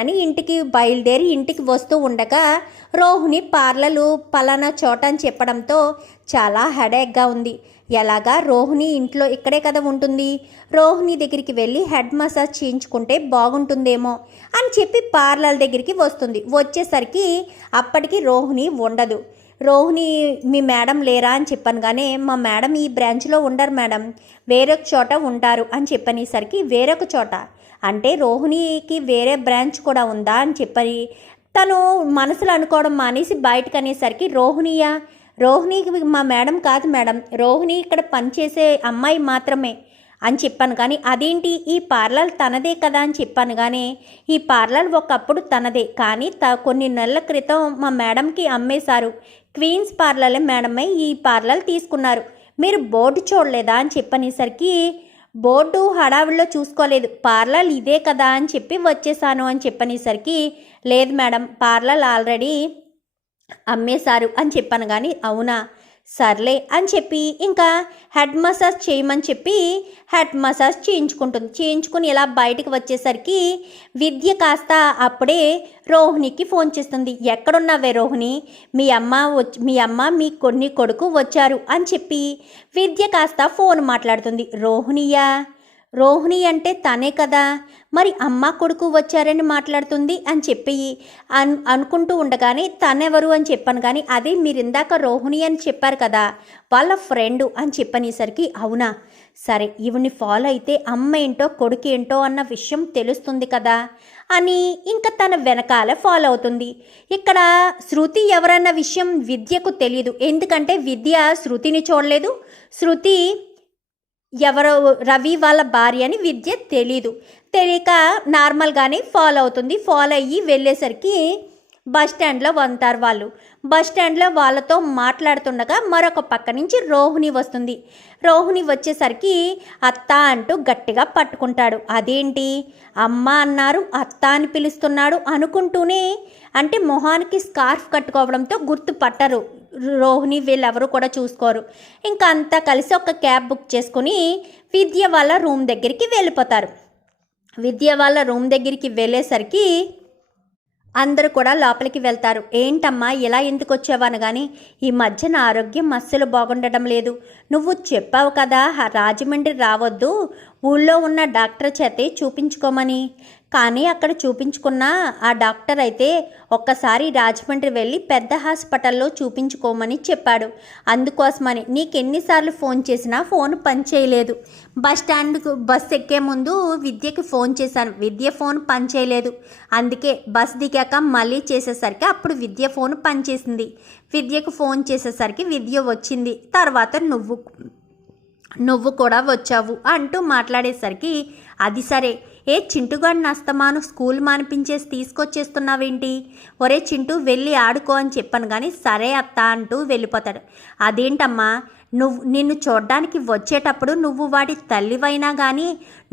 అని ఇంటికి బయలుదేరి ఇంటికి వస్తూ ఉండగా రోహిణి పార్లరు పలానా చోట అని చెప్పడంతో చాలా హెడేక్గా ఉంది. ఎలాగా రోహిణి ఇంట్లో ఇక్కడే కదా ఉంటుంది, రోహిణి దగ్గరికి వెళ్ళి హెడ్ మసాజ్ చేయించుకుంటే బాగుంటుందేమో అని చెప్పి పార్లర్ దగ్గరికి వస్తుంది. వచ్చేసరికి అప్పటికి రోహిణి ఉండదు. రోహిణి మీ మేడం లేరా అని చెప్పాను, కానీ మా మేడం ఈ బ్రాంచ్లో ఉండరు మేడం, వేరొక చోట ఉంటారు అని చెప్పనేసరికి వేరొక చోట అంటే రోహిణికి వేరే బ్రాంచ్ కూడా ఉందా అని చెప్పని తను మనసులో అనుకోవడం మానేసి బయటకు అనేసరికి రోహిణికి మా మేడం కాదు మేడం, రోహిణి ఇక్కడ పనిచేసే అమ్మాయి మాత్రమే అని చెప్పాను. కానీ అదేంటి ఈ పార్లర్ తనదే కదా అని చెప్పాను. కానీ ఈ పార్లర్ ఒకప్పుడు తనదే, కానీ కొన్ని నెలల క్రితం మా మేడంకి అమ్మేశారు. క్వీన్స్ పార్లర్ మేడమే ఈ పార్లర్ తీసుకున్నారు. మీరు బోర్డు చూడలేదా అని చెప్పనేసరికి బోర్డు హడావిడిలో చూసుకోలేదు, పార్లర్ ఇదే కదా అని చెప్పి వచ్చేసాను అని చెప్పనేసరికి లేదు మేడం, పార్లర్ ఆల్రెడీ అమ్మేశారు అని చెప్పాను. కానీ అవునా సర్లే అని చెప్పి ఇంకా హెడ్ మసాజ్ చేయమని చెప్పి హెడ్ మసాజ్ చేయించుకుని ఇలా బయటకు వచ్చేసరికి విద్య కాస్త అప్పుడే రోహిణికి ఫోన్ చేస్తుంది. ఎక్కడున్నావే రోహిణి, మీ అమ్మ మీ కొడుకు వచ్చారు అని చెప్పి విద్య కాస్త ఫోన్ మాట్లాడుతుంది. రోహిణి అంటే తనే కదా, మరి అమ్మ కొడుకు వచ్చారని మాట్లాడుతుంది అని చెప్పి అనుకుంటూ ఉండగానే తనెవరు అని చెప్పాను. కానీ అదే మీరు ఇందాక రోహిణి అని చెప్పారు కదా, వాళ్ళ ఫ్రెండు అని చెప్పనేసరికి అవునా సరే ఈవిని ఫాలో అయితే అమ్మ ఏంటో కొడుకు ఏంటో అన్న విషయం తెలుస్తుంది కదా అని ఇంకా తన వెనకాల ఫాలో అవుతుంది. ఇక్కడ శృతి ఎవరన్న విషయం విద్యకు తెలియదు, ఎందుకంటే విద్య శృతిని చూడలేదు, శృతి ఎవరో రవి వాళ్ళ భార్య అని విద్య తెలియక నార్మల్గానే ఫాలో అవుతుంది. ఫాలో అయ్యి వెళ్ళేసరికి బస్ స్టాండ్లో ఉంటారు వాళ్ళు. బస్ స్టాండ్లో వాళ్ళతో మాట్లాడుతుండగా మరొక పక్క నుంచి రోహిణి వస్తుంది. రోహిణి వచ్చేసరికి అత్త అంటూ గట్టిగా పట్టుకుంటాడు. అదేంటి అమ్మ అన్నారు అత్త అని పిలుస్తున్నాడు అనుకుంటూనే, అంటే మొహానికి స్కార్ఫ్ కట్టుకోవడంతో గుర్తుపట్టరు రోహిణి, వీళ్ళెవరు కూడా చూసుకోరు. ఇంకా అంతా కలిసి ఒక క్యాబ్ బుక్ చేసుకుని విద్య వాళ్ళ రూమ్ దగ్గరికి వెళ్ళిపోతారు. విద్య వాళ్ళ రూమ్ దగ్గరికి వెళ్ళేసరికి అందరూ కూడా లోపలికి వెళ్తారు. ఏంటమ్మా ఇలా ఎందుకు వచ్చావు అనగానే ఈ మధ్య నా ఆరోగ్యం అస్సలు బాగుండడం లేదు, నువ్వు చెప్పావు కదా రాజమండ్రి రావద్దు, ఊళ్ళో ఉన్న డాక్టర్ చేతే చూపించుకోమని. కానీ అక్కడ చూపించుకున్న ఆ డాక్టర్ అయితే ఒక్కసారి రాజమండ్రి వెళ్ళి పెద్ద హాస్పిటల్లో చూపించుకోమని చెప్పాడు. అందుకోసమని నీకెన్నిసార్లు ఫోన్ చేసినా ఫోన్ పనిచేయలేదు. బస్ ఎక్కే ముందు విద్యకి ఫోన్ చేశాను, విద్య ఫోన్ పనిచేయలేదు. అందుకే బస్ దిగాక మళ్ళీ చేసేసరికి అప్పుడు విద్య ఫోన్ పనిచేసింది. విద్యకు ఫోన్ చేసేసరికి విద్య వచ్చింది. తర్వాత నువ్వు కూడా వచ్చావు అంటూ మాట్లాడేసరికి అది సరే, ఏ చింటుగాడిని అస్తమాను స్కూల్ మానిపించేసి తీసుకొచ్చేస్తున్నావేంటి, ఒరే చింటూ వెళ్ళి ఆడుకో అని చెప్పాను. కానీ సరే అత్త అంటూ వెళ్ళిపోతాడు. అదేంటమ్మా నిన్ను చూడ్డానికి వచ్చేటప్పుడు నువ్వు వాడి తల్లివైనా కానీ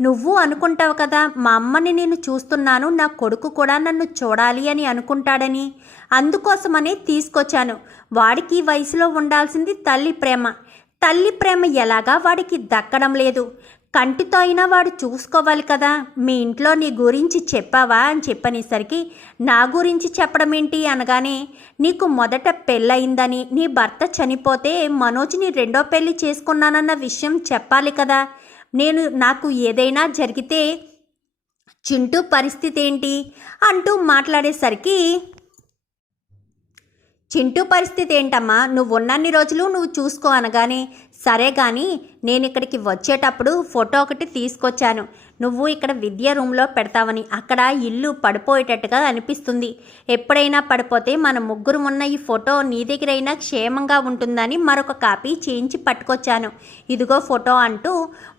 నువ్వు అనుకుంటావు కదా మా అమ్మని నేను చూస్తున్నాను, నా కొడుకు కూడా నన్ను చూడాలి అని అనుకుంటాడని, అందుకోసమనే తీసుకొచ్చాను. వాడికి వయసులో ఉండాల్సింది తల్లి ప్రేమ ఎలాగా వాడికి దక్కడం లేదు, కంటితో అయినా వాడు చూసుకోవాలి కదా. మీ ఇంట్లో నీ గురించి చెప్పావా అని చెప్పనేసరికి నా గురించి చెప్పడం ఏంటి అనగానే నీకు మొదట పెళ్ళయిందని, నీ భర్త చనిపోతే మనోజ్ని రెండో పెళ్ళి చేసుకున్నానన్న విషయం చెప్పాలి కదా. నాకు ఏదైనా జరిగితే చింటూ పరిస్థితి ఏంటి అంటూ మాట్లాడేసరికి చింటూ పరిస్థితి ఏంటమ్మా, నువ్వు ఉన్నన్ని రోజులు నువ్వు చూసుకో అనగానే సరే కానీ నేను ఇక్కడికి వచ్చేటప్పుడు ఫోటో ఒకటి తీసుకొచ్చాను, నువ్వు ఇక్కడ విద్య రూమ్లో పెడతావని. అక్కడ ఇల్లు పడిపోయేటట్టుగా అనిపిస్తుంది, ఎప్పుడైనా పడిపోతే మన ముగ్గురు ఉన్న ఈ ఫోటో నీ దగ్గరైనా క్షేమంగా ఉంటుందని మరొక కాపీ చేయించి పట్టుకొచ్చాను, ఇదిగో ఫోటో అంటూ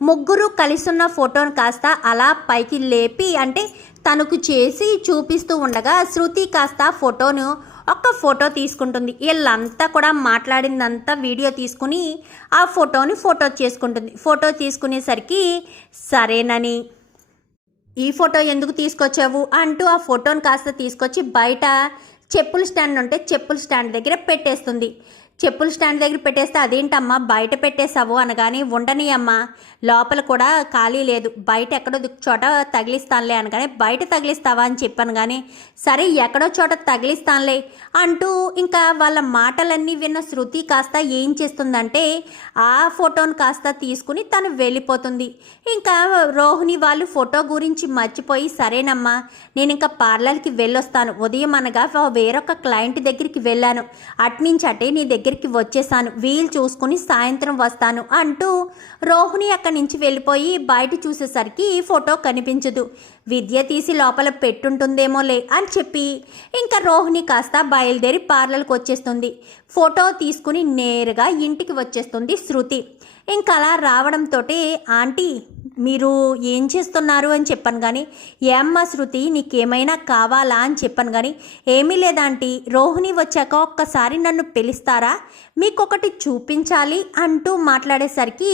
ముగ్గురు కలిసున్న ఫోటోను కాస్త అలా పైకి లేపి అంటే తనకు చేసి చూపిస్తూ ఉండగా శృతి కాస్త ఫోటోను ఒక ఫోటో తీసుకుంటుంది. వీళ్ళంతా కూడా మాట్లాడిందంతా వీడియో తీసుకుని ఆ ఫోటోని ఫోటో చేసుకుంటుంది. ఫోటో తీసుకునేసరికి సరేనని ఈ ఫోటో ఎందుకు తీసుకొచ్చావు అంటూ ఆ ఫోటోని కాస్త తీసుకొచ్చి బయట చెప్పుల స్టాండ్ ఉంటే చెప్పుల స్టాండ్ దగ్గర పెట్టేస్తుంది. చెప్పుల స్టాండ్ దగ్గర పెట్టేస్తే అదేంటమ్మా బయట పెట్టేసావు అనగానే ఉండని అమ్మా, లోపల కూడా ఖాళీ లేదు, బయట ఎక్కడో చోట తగిలిస్తానులే అనగానే బయట తగిలిస్తావా అని చెప్పాను. కానీ సరే ఎక్కడో చోట తగిలిస్తానులే అంటూ ఇంకా వాళ్ళ మాటలన్నీ విన్న శృతి కాస్త ఏం చేస్తుందంటే ఆ ఫోటోను కాస్త తీసుకుని తను వెళ్ళిపోతుంది. ఇంకా రోహిణి వాళ్ళు ఫోటో గురించి మర్చిపోయి సరేనమ్మా నేను ఇంకా పార్లర్కి వెళ్ళొస్తాను, ఉదయం అనగా వేరొక క్లయింట్ దగ్గరికి వెళ్ళాను, అట్నుంచి అటే నీ దగ్గరికి వచ్చేసాను, వీలు చూసుకుని సాయంత్రం వస్తాను అంటూ రోహిణి అక్కడి నుంచి వెళ్ళిపోయి బయట చూసేసరికి ఈ ఫోటో కనిపించదు. విద్య తీసి లోపల పెట్టుంటుందేమోలే అని చెప్పి ఇంకా రోహిణి కాస్త బయలుదేరి పార్లర్కి వచ్చేస్తుంది. ఫోటో తీసుకుని నేరుగా ఇంటికి వచ్చేస్తుంది శృతి. ఇంకా అలా రావడంతో ఆంటీ మీరు ఏం చేస్తున్నారు అని చెప్పాను. కానీ ఏమ్మా శృతి నీకేమైనా కావాలా అని చెప్పాను. కానీ ఏమీ లేదాంటీ, రోహిణి వచ్చాక ఒక్కసారి నన్ను పిలుస్తారా, మీకొకటి చూపించాలి అంటూ మాట్లాడేసరికి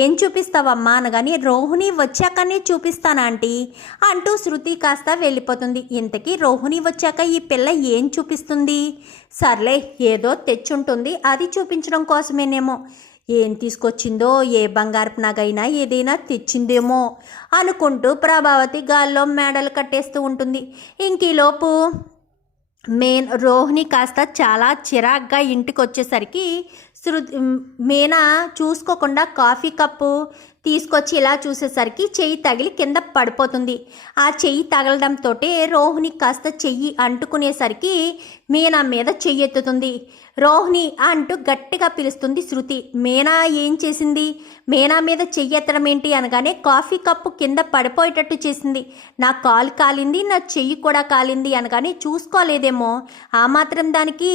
ఏం చూపిస్తావమ్మా అనగాని రోహిణి వచ్చాకనే చూపిస్తాను ఆంటీ అంటూ శృతి కాస్త వెళ్ళిపోతుంది. ఇంతకీ రోహిణి వచ్చాక ఈ పిల్ల ఏం చూపిస్తుంది? సర్లే ఏదో తెచ్చుంటుంది, అది చూపించడం కోసమేనేమో, ఏం తీసుకొచ్చిందో, ఏ బంగారపు నగైనా ఏదైనా తెచ్చిందేమో అనుకుంటూ ప్రభావతి గాల్లో మేడలు కట్టేస్తూ ఉంటుంది. ఇంకీలోపు రోహిణి కాస్త చాలా చిరాగ్గా ఇంటికి వచ్చేసరికి మీనా చూసుకోకుండా కాఫీ కప్పు తీసుకొచ్చి ఇలా చూసేసరికి చెయ్యి తగిలి కింద పడిపోతుంది. ఆ చెయ్యి తగలడంతో రోహిణి కాస్త చెయ్యి అంటుకునేసరికి మీనా మీద చెయ్యి ఎత్తుతుంది. రోహిణి అంటూ గట్టిగా పిలుస్తుంది శృతి. మీనా ఏం చేసింది? మీనా మీద చెయ్యెత్తడం ఏంటి అనగానే కాఫీ కప్పు కింద పడిపోయేటట్టు చేసింది. నా కాలు కాలింది, నా చెయ్యి కూడా కాలింది అనగానే చూసుకోలేదేమో, ఆ మాత్రం దానికి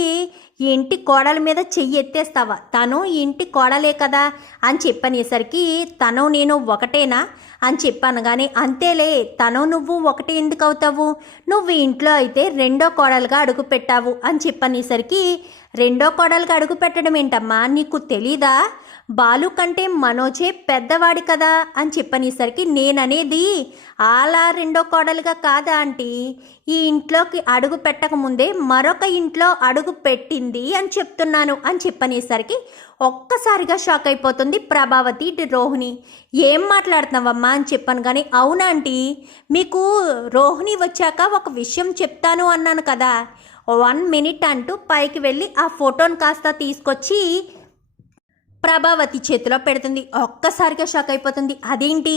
ఈ ఇంటి కోడల మీద చెయ్యి ఎత్తేస్తావా, తను ఈ ఇంటి కోడలే కదా అని చెప్పనేసరికి తను నేను ఒకటేనా అని చెప్పాను. కానీ అంతేలే, తను నువ్వు ఒకటే ఎందుకు అవుతావు, నువ్వు ఇంట్లో అయితే రెండో కోడలుగా అడుగు పెట్టావు అని చెప్పనేసరికి రెండో కోడలుగా అడుగు పెట్టడం ఏంటమ్మా, నీకు తెలీదా, బాలు కంటే మనోజే పెద్దవాడి కదా అని చెప్పనేసరికి నేననేది అలా రెండో కోడలుగా కాదా ఆంటీ, ఈ ఇంట్లోకి అడుగు పెట్టకముందే మరొక ఇంట్లో అడుగు పెట్టింది అని చెప్తున్నాను అని చెప్పనేసరికి ఒక్కసారిగా షాక్ అయిపోతుంది ప్రభావతి రోహిణి. ఏం మాట్లాడుతున్నావమ్మా అని చెప్పాను. కానీ అవునా ఆంటీ, మీకు రోహిణి వచ్చాక ఒక విషయం చెప్తాను అన్నాను కదా, 1 minute అంటూ పైకి వెళ్ళి ఆ ఫోటోను కాస్త తీసుకొచ్చి ప్రభావతి చేతిలో పెడుతుంది. ఒక్కసారిగా షాక్ అయిపోతుంది. అదేంటి,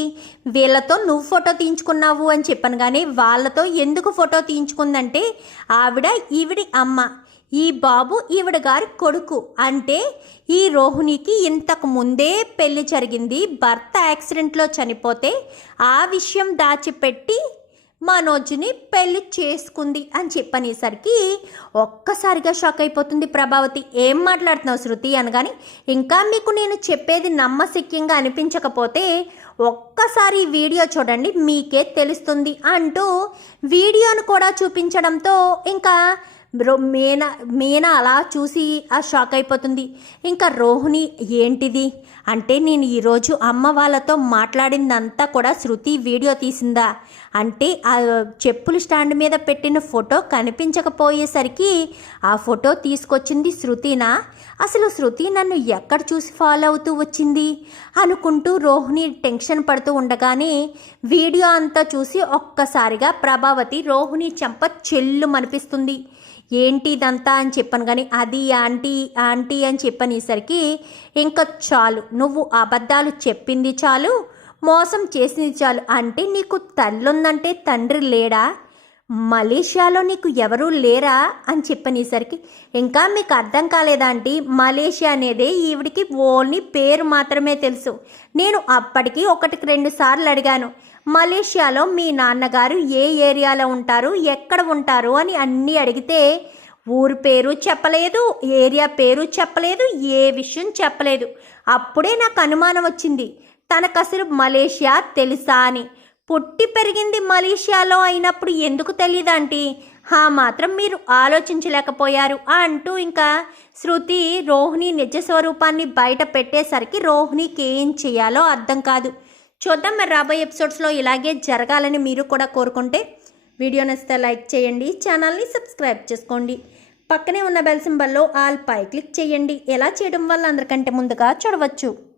వీళ్ళతో నువ్వు ఫోటో తీయించుకున్నావు అని చెప్పాను. కానీ వాళ్ళతో ఎందుకు ఫోటో తీయించుకుందంటే ఈవిడి అమ్మ, ఈ బాబు ఈవిడ గారి కొడుకు. అంటే ఈ రోహిణికి ఇంతకు ముందే పెళ్లి జరిగింది, భర్త యాక్సిడెంట్లో చనిపోతే ఆ విషయం దాచిపెట్టి మనోజ్ని పెళ్లి చేసుకుంది అని చెప్పనేసరికి ఒక్కసారిగా షాక్ అయిపోతుంది ప్రభావతి. ఏం మాట్లాడుతున్నావు శృతి అనగాని, ఇంకా మీకు నేను చెప్పేది నమ్మశక్యంగా అనిపించకపోతే ఒక్కసారి వీడియో చూడండి మీకే తెలుస్తుంది అంటూ వీడియోను కూడా చూపించడంతో ఇంకా మీనా అలా చూసి ఆ షాక్ అయిపోతుంది. ఇంకా రోహిణి ఏంటిది అంటే, నేను ఈరోజు అమ్మ వాళ్ళతో మాట్లాడిందంతా కూడా శృతి వీడియో తీసిందా అంటే, ఆ చెప్పుల స్టాండ్ మీద పెట్టిన ఫోటో కనిపించకపోయేసరికి ఆ ఫోటో తీసుకొచ్చింది శృతినా, అసలు శృతి నన్ను ఎక్కడ చూసి ఫాలో అవుతూ వచ్చింది అనుకుంటూ రోహిణి టెన్షన్ పడుతూ ఉండగానే వీడియో అంతా చూసి ఒక్కసారిగా ప్రభావతి రోహిణి చెంప చెల్లు మనిపిస్తుంది. ఏంటి ఇదంతా అని చెప్పాను. కానీ అది ఆంటీ ఆంటీ అని చెప్పనేసరికి ఇంకా చాలు, నువ్వు అబద్ధాలు చెప్పింది చాలు, మోసం చేసింది చాలు. అంటే నీకు తల్లి ఉందంటే తండ్రి లేడా, మలేషియాలో నీకు ఎవరూ లేరా అని చెప్పనేసరికి ఇంకా మీకు అర్థం కాలేదా ఆంటీ, మలేషియా అనేది ఈవిడికి ఓన్లీ పేరు మాత్రమే తెలుసు. నేను అప్పటికి 1-2 సార్లు అడిగాను, మలేషియాలో మీ నాన్నగారు ఏ ఏరియాలో ఉంటారు, ఎక్కడ ఉంటారు అని అన్నీ అడిగితే ఊరు పేరు చెప్పలేదు, ఏరియా పేరు చెప్పలేదు, ఏ విషయం చెప్పలేదు. అప్పుడే నాకు అనుమానం వచ్చింది, తనకు అసలు మలేషియా తెలుసా అని. పుట్టి పెరిగింది మలేషియాలో అయినప్పుడు ఎందుకు తెలియదంటే మాత్రం మీరు ఆలోచించలేకపోయారు అంటూ ఇంకా శృతి రోహిణి నిజ స్వరూపాన్ని బయట పెట్టేసరికి రోహిణికి ఏం చేయాలో అర్థం కాదు. చూద్దాం మరి రాబోయే ఎపిసోడ్స్లో ఇలాగే జరగాలని మీరు కూడా కోరుకుంటే వీడియో నచ్చితే లైక్ చేయండి, ఛానల్ని సబ్స్క్రైబ్ చేసుకోండి. పక్కనే ఉన్న బెల్ సింబల్లో ఆల్ పై క్లిక్ చేయండి. ఎలా చేయడం వల్ల అందరికంటే ముందుగా చూడవచ్చు.